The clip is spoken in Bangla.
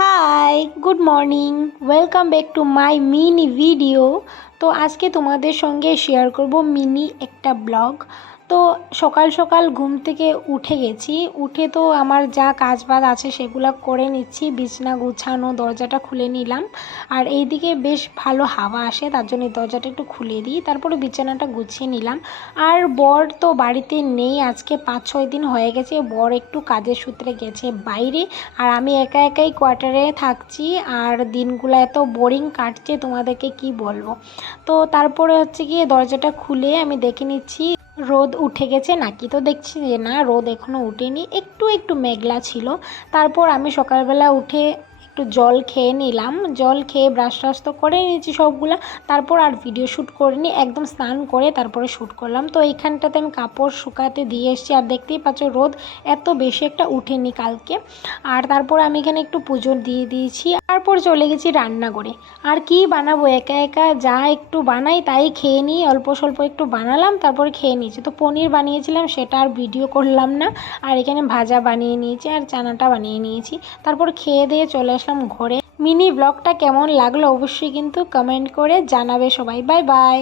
Hi good morning welcome back to my mini video তো আজকে তোমাদের সঙ্গে শেয়ার করব মিনি একটা ব্লগ তো সকাল সকাল ঘুম থেকে উঠে গেছি। উঠে তো আমার যা কাজ বাজ আছে সেগুলো করে নিচ্ছি। বিছনা গুছানো, দরজাটা খুলে নিলাম। আর এইদিকে বেশ ভালো হাওয়া আসে, তার জন্য দরজাটা একটু খুলে দিই। তারপরে বিছানাটা গুছিয়ে নিলাম। আর বর তো বাড়িতে নেই, আজকে পাঁচ ছয় দিন হয়ে গেছে। বর একটু কাজের সূত্রে গেছে বাইরে। আর আমি একা একাই কোয়ার্টারে থাকছি। আর দিনগুলো এত বোরিং কাটছে, তোমাদেরকে কি বলব? তো তারপরে হচ্ছে গিয়ে দরজাটা খুলে আমি দেখে নিচ্ছি। রোদ উঠে গেছে নাকি? তো দেখছি যে না, রোদ এখনও উঠেনি। একটু একটু মেঘলা ছিল। তারপর আমি সকালবেলা উঠে একটু জল খেয়ে নিলাম। জল খেয়ে ব্রাশ ট্রাশ তো করে নিয়েছি সবগুলা। তারপর আর ভিডিও শ্যুট করিনি, একদম স্নান করে তারপরে শ্যুট করলাম। তো এইখানটাতে আমি কাপড় শুকাতে দিয়ে এসেছি। আর দেখতেই পাচ্ছ রোদ এত বেশি একটা উঠেনি কালকে। আর তারপর আমি এখানে একটু পুজো দিয়ে দিয়েছি। তারপর চলে গেছি রান্না করে আর কি বানাবো? একা একা যা একটু বানাই তাই খেয়ে নিই। অল্প স্বল্প একটু বানালাম, তারপর খেয়ে নিয়েছি। তো পনির বানিয়েছিলাম, সেটা আর ভিডিও করলাম না। আর এখানে ভাজা বানিয়ে নিয়েছি আর চানাটা বানিয়ে নিয়েছি। তারপর খেয়ে দিয়ে চলে আসলাম ঘরে। মিনি ব্লগটা কেমন লাগল অবশ্যই কিন্তু কমেন্ট করে জানাবে সবাই। Bye bye